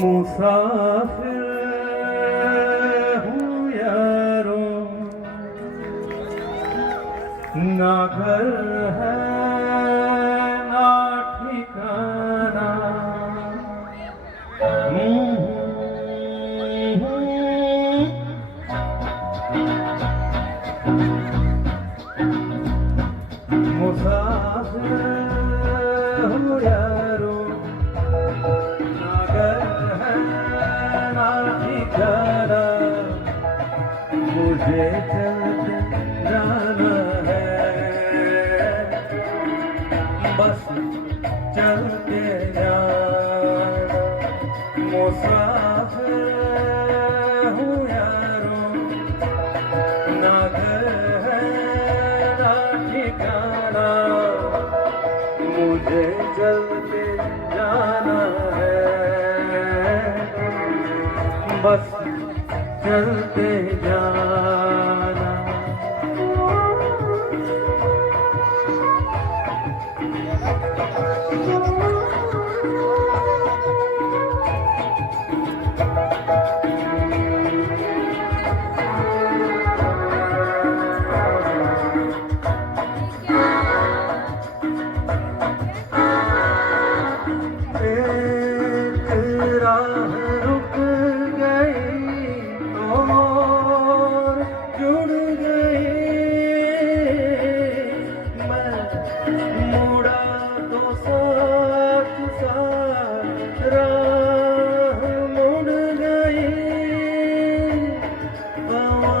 मुसाफिर हूँ यारों, ना घर है ना ठिकाना। मुसाफिर हूँ यारों, ना घर है ना ठिकाना। मुझे चलते जाना है, बस चलते जाना। मुसाफिर हूँ यारों, ना घर है ना ठिकाना। मुझे चलते जाना है, बस चलते जाना। एक राह रुक गई और जुड़ गई। मैं मुड़ा तो साथ साथ राह मुड़ गई। हवा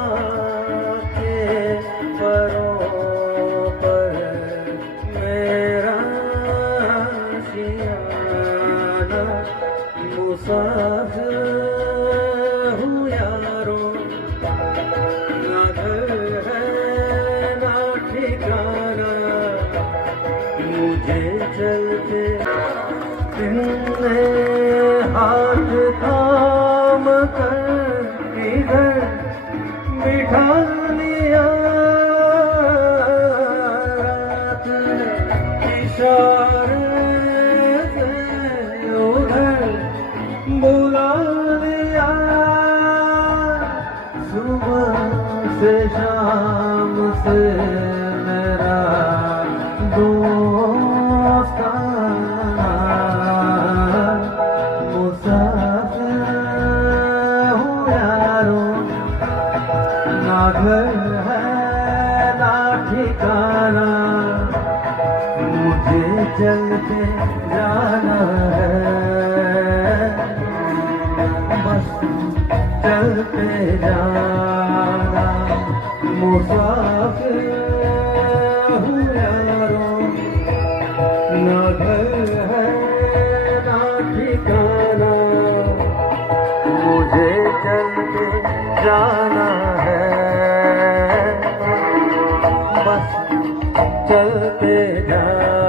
के परों पर मेरा आशियाना। मुसाफिर हूँ यारों, ना घर है ना ठिकाना। मुझे चलते तुमने हाथ थाम कर इधर बिठा लिया। रात ने इशारे से उधर बुला लिया। सुबह से शाम से मेरा दोस्ताना। मुसाफिर हूँ यारों, ना घर है ना ठिकाना। मुझे चलते जाना है, बस चलते जाना। मुसाफिर हूँ यारों, ना घर है ना ठिकाना। मुझे चलते जाना है, बस चलते जाना।